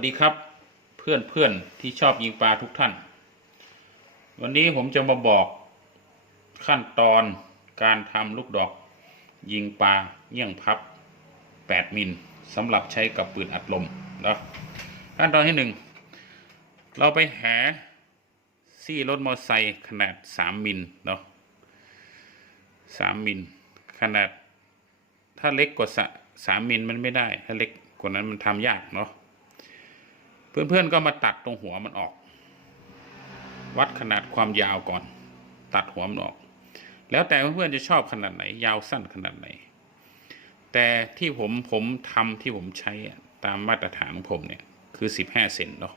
วัสดีครับเพื่อนเพื่อนที่ชอบยิงปลาทุกท่าน วันนี้ผมจะมาบอกขั้นตอนการทำลูกดอก ยิงปลาเยี่ยงพับ 8 มิลสำหรับใช้กับปืนอัดลมนะขั้นตอนที่หนึ่งเราไปหาซี่รถมอเตอร์ไซค์ขนาด 3 มิลเนาะ3มิลขนาดถ้าเล็กกว่าสะสามมิลมันไม่ได้ ถ้าเล็กกว่านั้นมันทำยากเนาะ เพื่อนๆก็มาตัดตรงหัวมันออก วัดขนาดความยาวก่อน ตัดหัวมันออก แล้วแต่เพื่อนๆจะชอบขนาดไหน ยาวสั้นขนาดไหน แต่ที่ผมผมทำที่ผมใช้ตามมาตรฐานของผมเนี่ยคือสิบห้าเซนเนาะ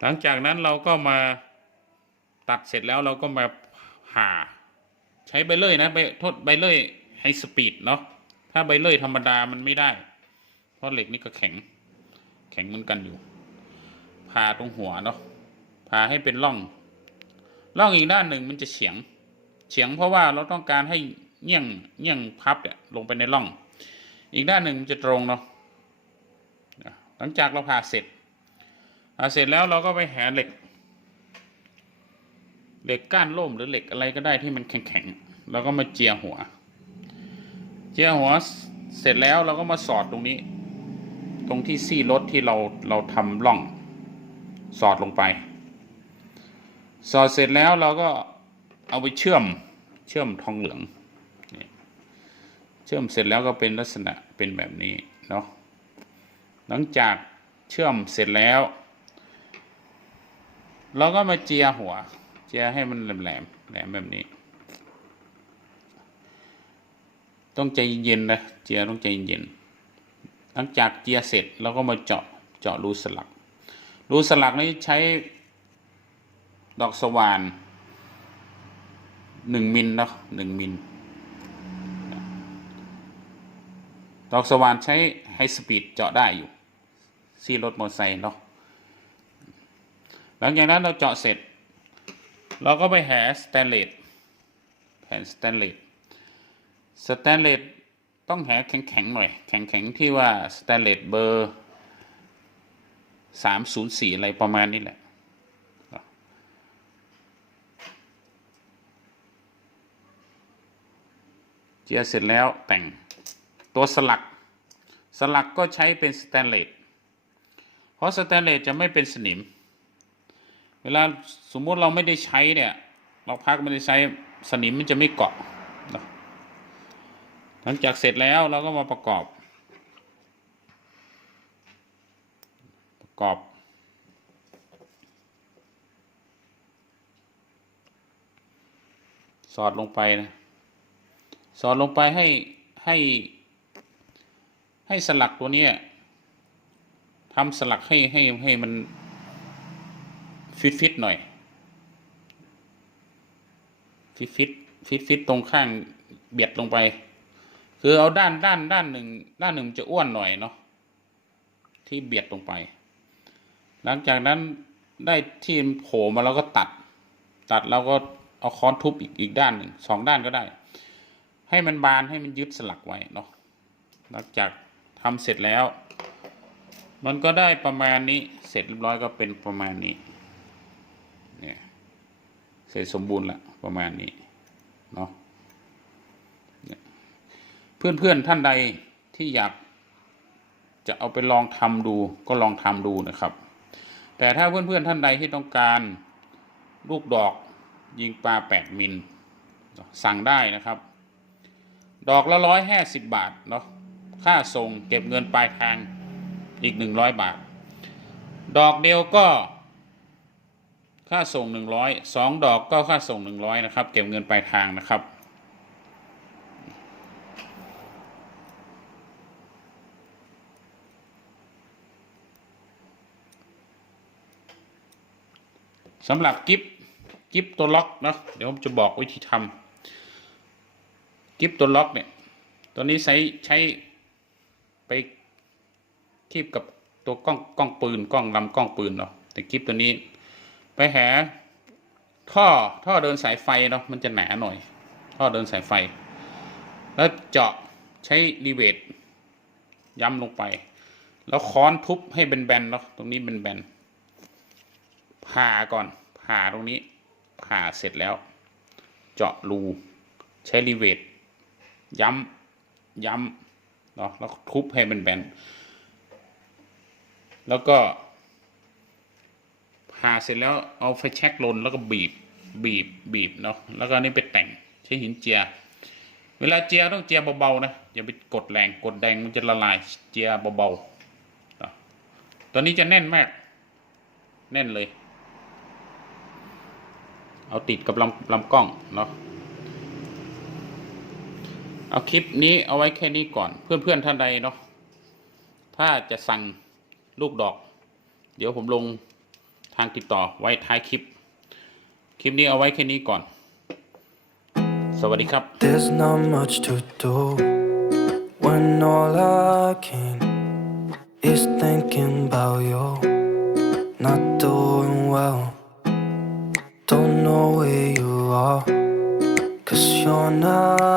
หลังจากนั้นเราก็มาตัดเสร็จแล้วเราก็มาผ่าใช้ใบเลื่อยนะใบโทษใบเลื่อยไฮสปีดเนาะถ้าใบเลื่อยธรรมดามันไม่ได้ เพราะเหล็กนี่ก็แข็งแข็งเหมือนกันอยู่ ผ่าตรงหัวเนาะผ่าให้เป็นร่อง ร่องอีกด้านหนึ่งมันจะเฉียง เฉียงเพราะว่าเราต้องการให้เงี้ยงเงี้ยงพับเนี่ยลงไปในร่อง อีกด้านหนึ่งมันจะตรงเนาะหลังจากเราผ่าเสร็จผ่าเสร็จแล้วเราก็ไปหาเหล็ก เหล็กก้านล่มหรือเหล็กอะไรก็ได้ที่มันแข็งๆแล้วก็มาเจียหัว เจียหัวเสร็จแล้วเราก็มาสอดตรงนี้ ตรงที่ซี่รถที่เราเราทำร่อง สอดลงไป สอดเสร็จแล้วเราก็เอาไปเชื่อมเชื่อมทองเหลืองเชื่อมเสร็จแล้วก็เป็นลักษณะเป็นแบบนี้เนาะหลังจากเชื่อมเสร็จแล้วเราก็มาเจียหัว เจียให้มันแหลมแหลมแหลมแบบนี้ ต้องใจเย็นนะเจียต้องใจเย็นหลังจากเจียเสร็จเราก็มาเจาะเจาะรูสลัก รูสลักนี้ใช้ดอกสว่านหนึ่งมิลนะหนึ่งมิลดอกสว่านใช้ไฮสปีดเจาะได้อยู่ซี่รถมอเตอร์ไซค์เนาะหลังจากนั้นเราเจาะเสร็จ เราก็ไปแหสแตนเลสแผ่นสแตนเลสสแตนเลสต้องแหแข็งๆหน่อย แข็งๆที่ว่าสแตนเลสเบอร์ สามศูนย์สี่อะไรประมาณนี้แหละเจียเสร็จแล้วแต่งตัวสลัก สลักก็ใช้เป็นสแตนเลสเพราะสแตนเลสจะไม่เป็นสนิม เวลาสมมุติเราไม่ได้ใช้เนี่ย เราพักไม่ได้ใช้สนิมมันจะไม่เกาะเนาะหลังจากเสร็จแล้วเราก็มาประกอบ ประกอบ สอดลงไปนะสอดลงไปให้ให้ให้สลักตัวนี้ทำสลักให้ให้ให้มันฟิตฟิตหน่อย ฟิตฟิตฟิตฟิตตรงข้างเบียดลงไป คือเอาด้านด้านด้านหนึ่งด้านหนึ่งจะอ้วนหน่อยเนาะที่เบียดลงไป หลังจากนั้นได้ที่โผล่มาแล้วก็ตัด ตัดแล้วก็เอาค้อนทุบอีกอีกด้านหนึ่งสองด้านก็ได้ ให้มันบานให้มันยึดสลักไว้เนาะหลังจากทำเสร็จแล้ว มันก็ได้ประมาณนี้เสร็จเรียบร้อยก็เป็นประมาณนี้เนี่ยเสร็จสมบูรณ์ละประมาณนี้เนาะเพื่อนๆท่านใดที่อยากจะเอาไปลองทำดูก็ลองทำดูนะครับ แต่ถ้าเพื่อนๆท่านใดที่ต้องการลูกดอกยิงปลา 8 มิลสั่งได้นะครับ ดอกละร้อยห้าสิบบาทเนาะค่าส่งเก็บเงินปลายทางอีกหนึ่งร้อยบาท ดอกเดียวก็ค่าส่งหนึ่งร้อยสองดอกก็ค่าส่งหนึ่งร้อยนะครับ เก็บเงินปลายทางนะครับ สำหรับกิฟกิฟตัวล็อกเนาะเดี๋ยวผมจะบอกวิธีทำกิฟตัวล็อกเนี่ยตัวนี้ใช้ใช้ไปคีบกับตัวกล้องกล้องปืนกล้องลำกล้องปืนเนาะแต่กิฟตัวนี้ ไปหาท่อท่อเดินสายไฟเนาะมันจะหนาหน่อย ท่อเดินสายไฟ แล้วเจาะใช้รีเวทย้ำลงไป แล้วค้อนทุบให้แบนๆเนาะตรงนี้แบนๆ ผ่าก่อนผ่าตรงนี้ผ่าเสร็จแล้ว เจาะรูใช้รีเวทย้ำย้ำเนาะแล้วทุบให้เป็นแบนๆแล้วก็ผ่าเสร็จแล้วเอาไฟแช็กลนแล้วก็บีบบีบบีบเนาะแล้วก็นี่ไปแต่งใช้หินเจีย เวลาเจียต้องเจียเบาๆนะอย่าไปกดแรงกดแรงมันจะละลายเจียเบาๆอะตอนนี้จะแน่นมาก แน่นเลย เอาติดกับลำลำกล้องเนาะเอาคลิปนี้เอาไว้แค่นี้ก่อน เพื่อนๆท่านใดเนาะถ้าจะสั่งลูกดอก เดี๋ยวผมลงทางติดต่อไว้ท้ายคลิป คลิปนี้เอาไว้แค่นี้ก่อน สวัสดีครับ There's not much to do when all I can is thinking about you. Not doing well, know where you are, cause you're not.